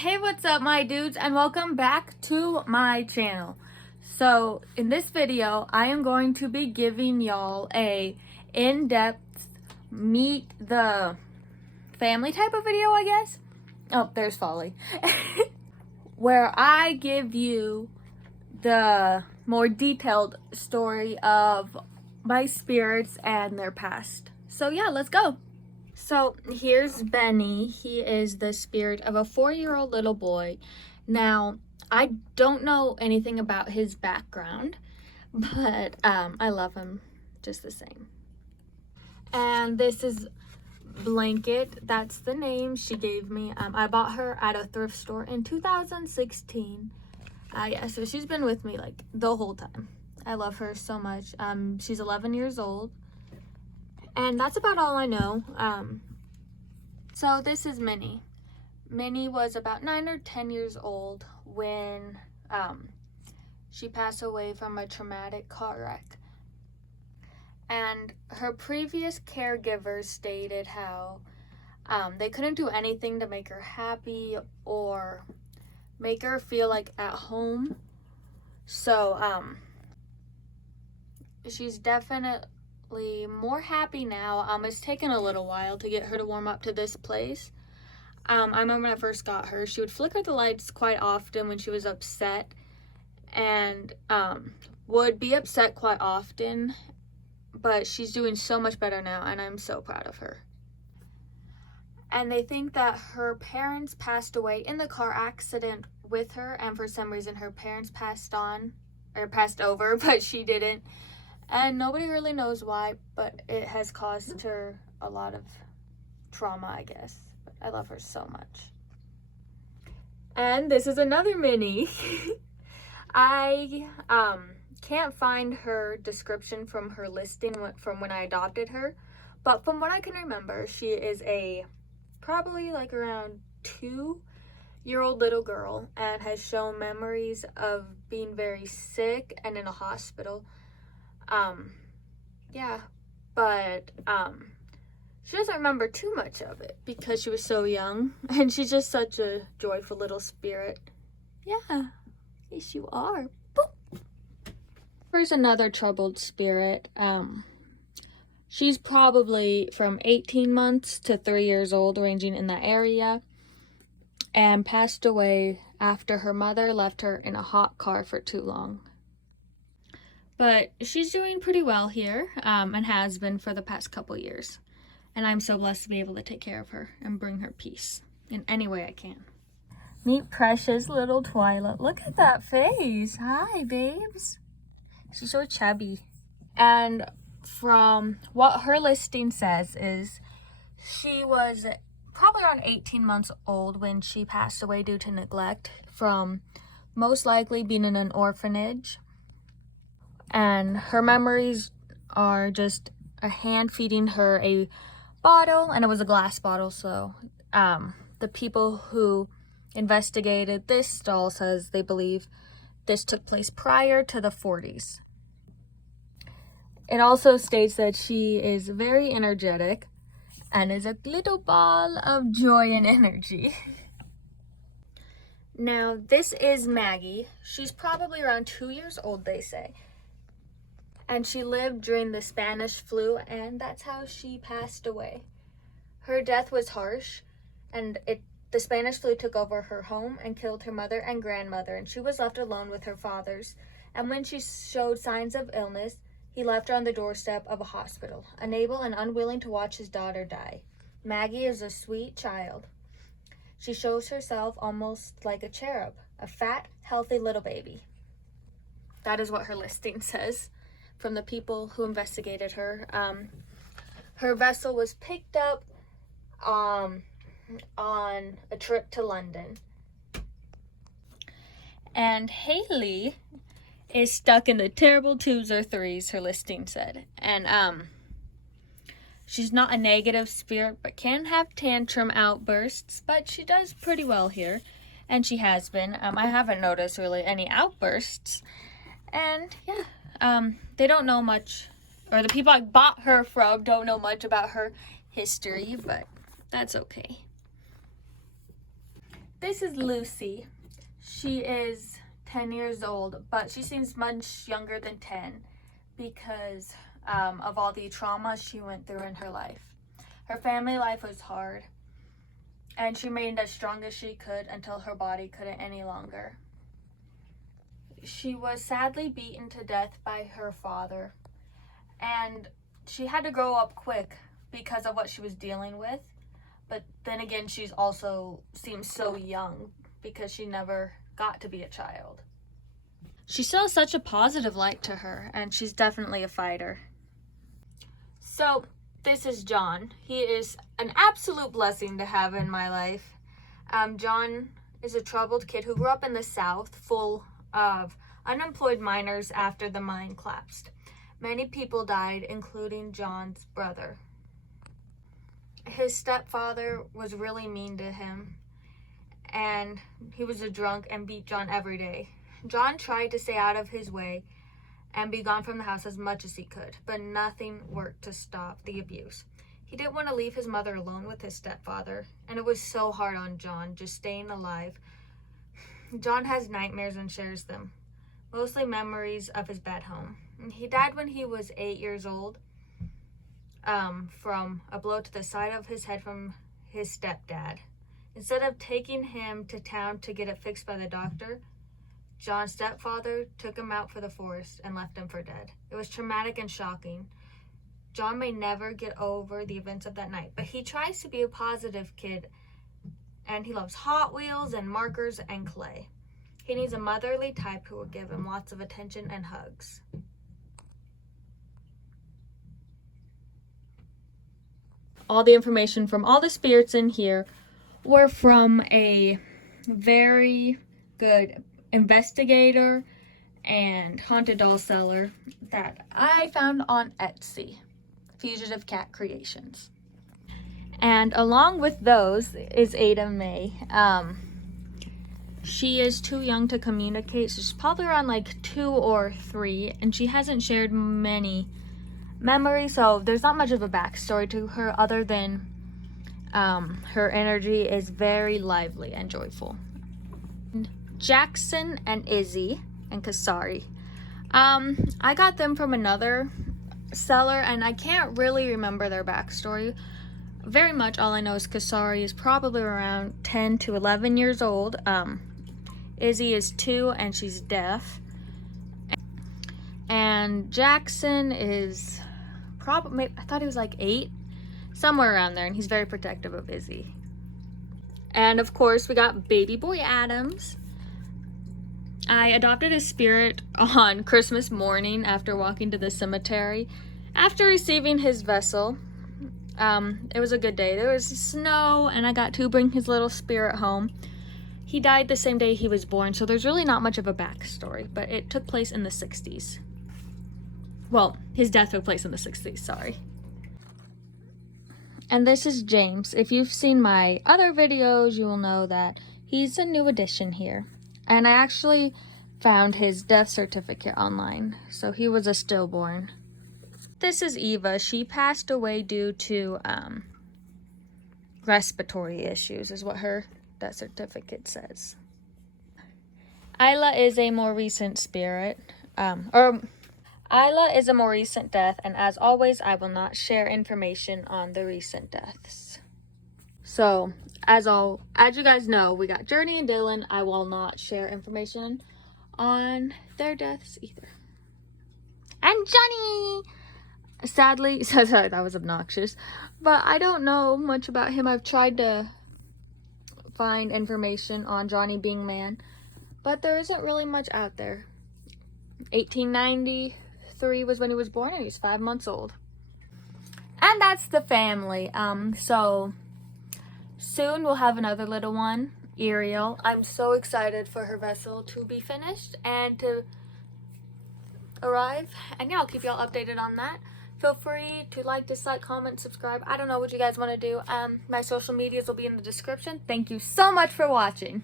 Hey, what's up my dudes, and welcome back to my channel. So in this video I am going to be giving y'all a in-depth meet the family type of video, I guess. Oh, there's Folly. Where I give you the more detailed story of my spirits and their past. So yeah, let's go. So here's Benny. He is the spirit of a 4-year-old little boy. Now, I don't know anything about his background, but I love him just the same. And this is Blanket. That's the name she gave me. I bought her at a thrift store in 2016. Yeah, so she's been with me like the whole time. I love her so much. She's 11 years old. And that's about all I know. So this is Minnie. Minnie was about 9 or 10 years old when she passed away from a traumatic car wreck. And her previous caregivers stated how they couldn't do anything to make her happy or make her feel like at home. So she's definitely more happy now. It's taken a little while to get her to warm up to this place. I remember when I first got her, she would flicker the lights quite often when she was upset, and would be upset quite often, but she's doing so much better now, and I'm so proud of her. And they think that her parents passed away in the car accident with her, and for some reason her parents passed over, but she didn't. And nobody really knows why, but it has caused her a lot of trauma, I guess. But I love her so much. And this is another Minnie. I can't find her description from her listing from when I adopted her. But from what I can remember, she is a probably like around 2-year-old little girl and has shown memories of being very sick and in a hospital. Yeah, but she doesn't remember too much of it because she was so young, and she's just such a joyful little spirit. Yeah, yes you are. Boop. Here's another troubled spirit. She's probably from 18 months to 3 years old, ranging in that area, and passed away after her mother left her in a hot car for too long. But she's doing pretty well here, and has been for the past couple years. And I'm so blessed to be able to take care of her and bring her peace in any way I can. Meet precious little Twilight. Look at that face. Hi, babes. She's so chubby. And from what her listing says is she was probably around 18 months old when she passed away due to neglect from most likely being in an orphanage. And her memories are just a hand feeding her a bottle, and it was a glass bottle. So the people who investigated this stall says they believe this took place prior to the 40s. It also states that she is very energetic and is a little ball of joy and energy. Now this is Maggie. She's probably around 2 years old, they say. And she lived during the Spanish flu, and that's how she passed away. Her death was harsh, and the Spanish flu took over her home and killed her mother and grandmother, and she was left alone with her fathers. And when she showed signs of illness, he left her on the doorstep of a hospital, unable and unwilling to watch his daughter die. Maggie is a sweet child. She shows herself almost like a cherub, a fat, healthy little baby. That is what her listing says from the people who investigated her. Her vessel was picked up on a trip to London. And Haley is stuck in the terrible 2s or 3s, her listing said. And she's not a negative spirit, but can have tantrum outbursts, but she does pretty well here, and she has been. I haven't noticed really any outbursts. And yeah, they don't know much, or the people I bought her from don't know much about her history, but that's okay. This is Lucy. She is 10 years old, but she seems much younger than 10 because of all the trauma she went through in her life. Her family life was hard, and she remained as strong as she could until her body couldn't any longer. She was sadly beaten to death by her father, and she had to grow up quick because of what she was dealing with. But then again, she's also seems so young because she never got to be a child. She still has such a positive light to her, and she's definitely a fighter. So this is John. He is an absolute blessing to have in my life. John is a troubled kid who grew up in the South, full of unemployed miners after the mine collapsed. Many people died, including John's brother. His stepfather was really mean to him, and he was a drunk and beat John every day. John tried to stay out of his way and be gone from the house as much as he could, but nothing worked to stop the abuse. He didn't want to leave his mother alone with his stepfather, and it was so hard on John just staying alive. John has nightmares and shares them, mostly memories of his bad home. He died when he was 8 years old, from a blow to the side of his head from his stepdad. Instead of taking him to town to get it fixed by the doctor, John's stepfather took him out for the forest and left him for dead. It was traumatic and shocking. John may never get over the events of that night, but he tries to be a positive kid, and he loves Hot Wheels and markers and clay. He needs a motherly type who will give him lots of attention and hugs. All the information from all the spirits in here were from a very good investigator and haunted doll seller that I found on Etsy, Fugitive Cat Creations. And along with those is Ada May. She is too young to communicate, so she's probably around like 2 or 3, and she hasn't shared many memories, so there's not much of a backstory to her other than her energy is very lively and joyful. Jackson and Izzy and Kasari. I got them from another seller, and I can't really remember their backstory very much. All I know is Kasari is probably around 10 to 11 years old. Izzy is 2 and she's deaf. And Jackson is probably, I thought he was like 8, somewhere around there, and he's very protective of Izzy. And of course, we got baby boy Adams. I adopted his spirit on Christmas morning after walking to the cemetery. After receiving his vessel, it was a good day. There was snow, and I got to bring his little spirit home. He died the same day he was born, so there's really not much of a backstory, but it took place in the 60s. Well, his death took place in the 60s, sorry. And this is James. If you've seen my other videos, you will know that he's a new addition here. And I actually found his death certificate online, so he was a stillborn. This is Eva. She passed away due to respiratory issues, is what her death certificate says. Isla is a more recent spirit, Isla is a more recent death, and as always, I will not share information on the recent deaths. So, as you guys know, we got Journey and Dylan. I will not share information on their deaths either. And Johnny! Sadly, sorry, that was obnoxious, but I don't know much about him. I've tried to find information on Johnny being man, but there isn't really much out there. 1893 was when he was born, and he's 5 months old. And that's the family. So soon we'll have another little one, Ariel. I'm so excited for her vessel to be finished and to arrive. And yeah, I'll keep y'all updated on that. Feel free to like, dislike, comment, subscribe. I don't know what you guys want to do. My social medias will be in the description. Thank you so much for watching.